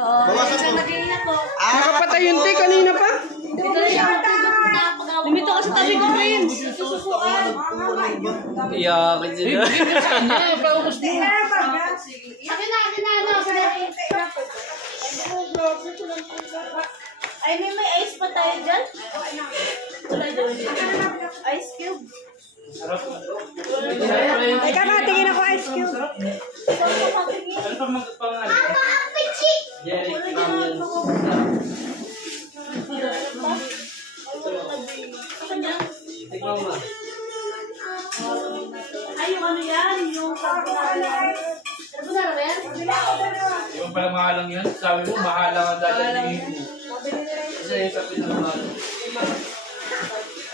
Bawasan mo. Nakapatay yun, te, kanina pa. Ito na yung lumito ka sa tabi ko, Prince. Sususuan. Iyakin sila. Akin na, ano. Ay, may ice pa tayo dyan? Wala doon. Ice cube. Teka nga, tingin ako ice cube. Ano pa magpangalan? Jerry, Ikaw nga. Ay, yung ano yan? Yung pagkalan. Ano ba na yan? Yung pala mahalang yun, sabi mo mahalang ang dadalhin mo. Kasi yung sabi na mahal.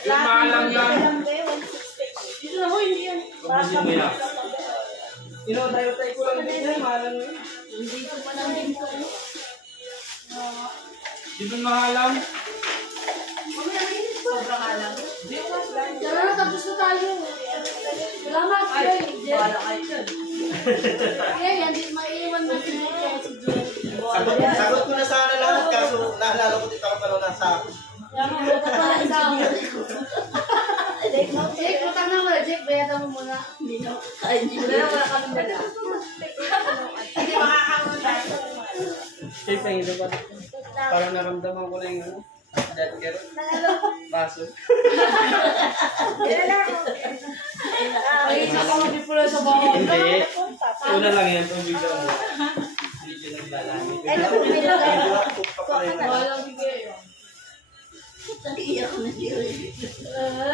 Yung mahalang yan. Dito na mo, hindi yan. Pagbusin mo yan. Tayo ko lang din yan, mahalang yun. Hindi ko pa lang din ko. Di ba mahalang? Sobrang alam. Tara na, tapos na tayo. Salamat, Joy. Bala kayo dyan. Kaya yan, di maiiwan natin dito si Joy. Sagot ko na sana lahat, kaso naalala ko dito ako pala nasa. Yan ang buta pala ikaw. Jake, utang na mo. Jake, bayadan mo muna. Hindi na. Wala kami dala. Hindi makakamunta. Tay, pahilo ba? Parang naramdaman ko na yung ano. That girl. Baso. Ay, saka magpipula sa bawang. Hindi. Una lang yan, tubig daw mo. Video ng lalaki. Walang bigay.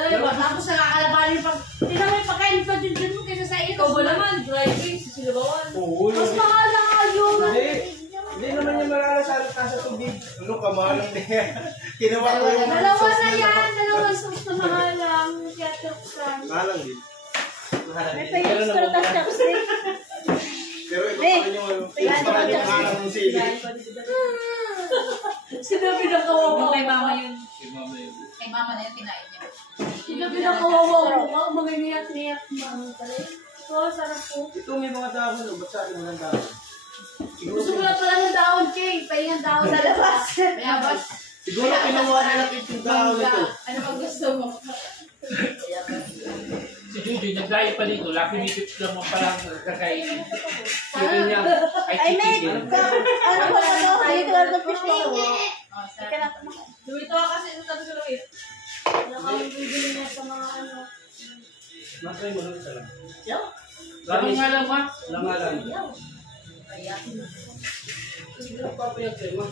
Ay, tapos nakakalabanin pag... Tingnan mo yung pagkain ko din mo kaysa sa iyo. Ikaw ba naman? Driving, sisilabawan. Oo. Mas mahal na kayo. Hindi naman yung malalasal ka sa tubig. Ano ka, mahalang niya. Kinuha ko yung Dalawa na yan. Dalawang sauce na mahalang. Kaya tuksan. mahalang din. May payos ko na tapos Pero iba pa rin yung mahalang ng sili. Sinabi na kawawa. Kay mama yun. Kay mama yun. Kay mama na yun, kinain niya. Sinabi na kawawa ko. Mga niyak-niyak mga pala. So, sarap po. Ito may mga dahon. Ba't sa akin walang dahon? Gusto ko lang pala ng dahon, Kay. Pahingan dahon sa labas. May abas. Siguro kinuha nila yung tao nito. Ano pag gusto mo? Si Judy, nag-diet pa dito. Lucky me tips lang mo palang kakainin. Sino niya? Ay, Meg! Ano ko na to? Ay, ito lang ng fish mo. Oh, sir. Dumito ka kasi ito tapos sa lawit. Wala kami bibili niya sa mga ano. Masay mo lang isa lang. Sabi nga lang, ma. Lang nga lang. Kaya. Hindi ko papayag sa'yo, ma.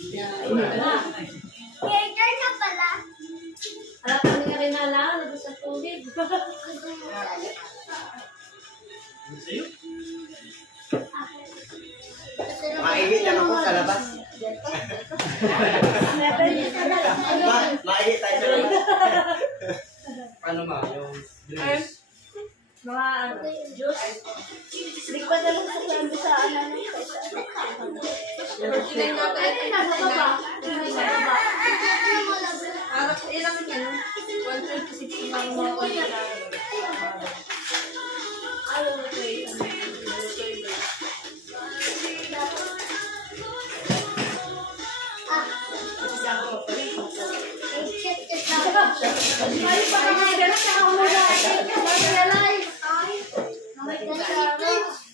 Kaya na pala. Alam kami nga rin nala, labas sa tubig. Sa'yo? Maihit lang ako sa labas. Maihit tayo sa labas. Ano ma? Yung drinks. Mga ano, juice. Hindi pa na lang sa lambi sa ano. Ay, nasa baba. Nasa baba. Ilang yan? 126 lang mga wala. Ayaw na ito eh. Ay, pa kami ganun. Saka mula.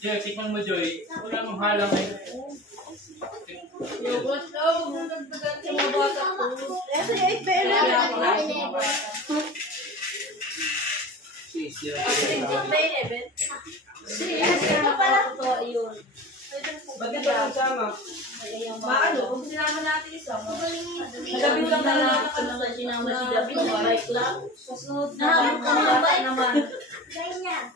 Yeah, tikman mo, Joy. Wala mong halang eh. Yogurt daw. Magdagdagan sa mga bata ko. Ito yung pera. Ito pala ito, yun. Ba't ito lang sama? Maano, kung sinama natin isa, nagabi lang na lang ako na sinama si Gabi, na bike lang. Kasunod na, naman. Ganyan.